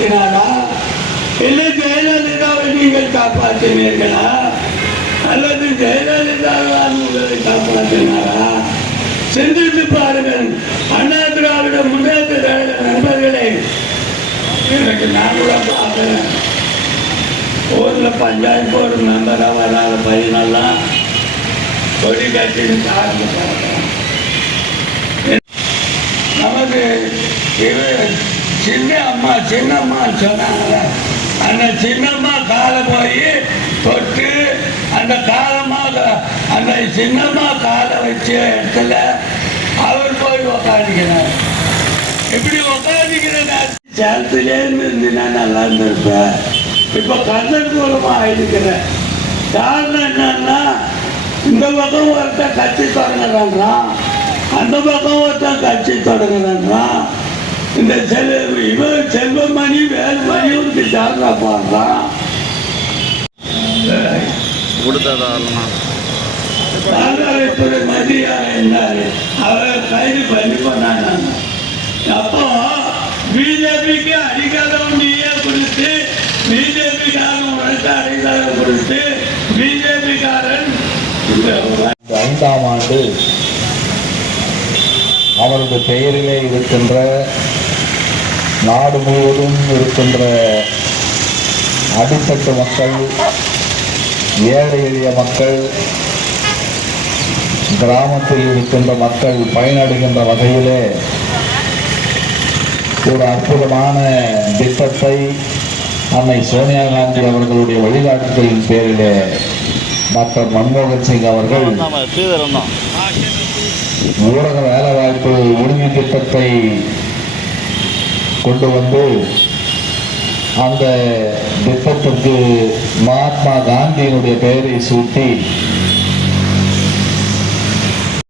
காப்பாற்றினாரா? இல்லை ஜெயலலிதாவை நீங்கள் காப்பாற்றினீர்களா? அல்லது ஜெயலலிதா உங்களை காப்பாற்றினாரா? சிந்தித்து பாருங்கள். அண்ணா திராவிட முன்னேற்ற கழக நண்பர்களே, எனக்கு நான் கூட பார்க்கிறேன். ஊரில் பஞ்சாயத்து ஒரு மெம்பராக வராத பையனெல்லாம் கொடி கட்டின்னு காரணம் பார்க்கிறேன். நமக்கு சின்னம்மா சொன்னாங்க. அந்த சின்னம்மா காலை போய் தொட்டு அந்த காலமாக அந்த சின்னம்மா காலை வச்ச இடத்துல அவர் போய் உக்காந்துக்கிறார். இப்படி உக்காந்துக்கிறேன் சேலத்துலேருந்து இருந்துன்னா நல்லா இருந்திருப்பேன். இப்போ கண்ணன் மூலமாக இருக்கிறேன். காரணம் என்னன்னா, இந்த பக்கம் ஒருத்தன் கட்சி தொடங்குறான்றான், அந்த பக்கம் ஒருத்தன் கட்சி தொடங்குறான்றான். இந்த இவன் செல்வமணி வேலுமணி உனக்கு ஜாதகா பாடுறான். மதியாக இருந்தாரு, அவரை கைது பண்ணி பண்ணாங்க. அப்போ பிஜேபிக்கு அதிகாரம் நீயே கொடுத்து, பிஜேபிக்காரன் உனக்கு அதிகாரம் கொடுத்து, பிஜேபிக்காரன் 5ஆம் ஆண்டு அவரது பெயரிலே இருக்கின்ற நாடு முழுவதும் இருக்கின்ற அடித்தட்டு மக்கள், ஏழை எளிய மக்கள், கிராமத்தில் இருக்கின்ற மக்கள் பயனடைகின்ற வகையிலே ஒரு அற்புதமான திட்டத்தை அன்னை சோனியா காந்தி அவர்களுடைய வழிகாட்டுதலின் பேரிலே டாக்டர் மன்மோகன் சிங் அவர்கள் ஊரக வேலைவாய்ப்பு உறுதி திட்டத்தை கொண்டு வந்து அந்த திட்டத்திற்கு மகாத்மா காந்தியினுடைய பெயரை சூட்டி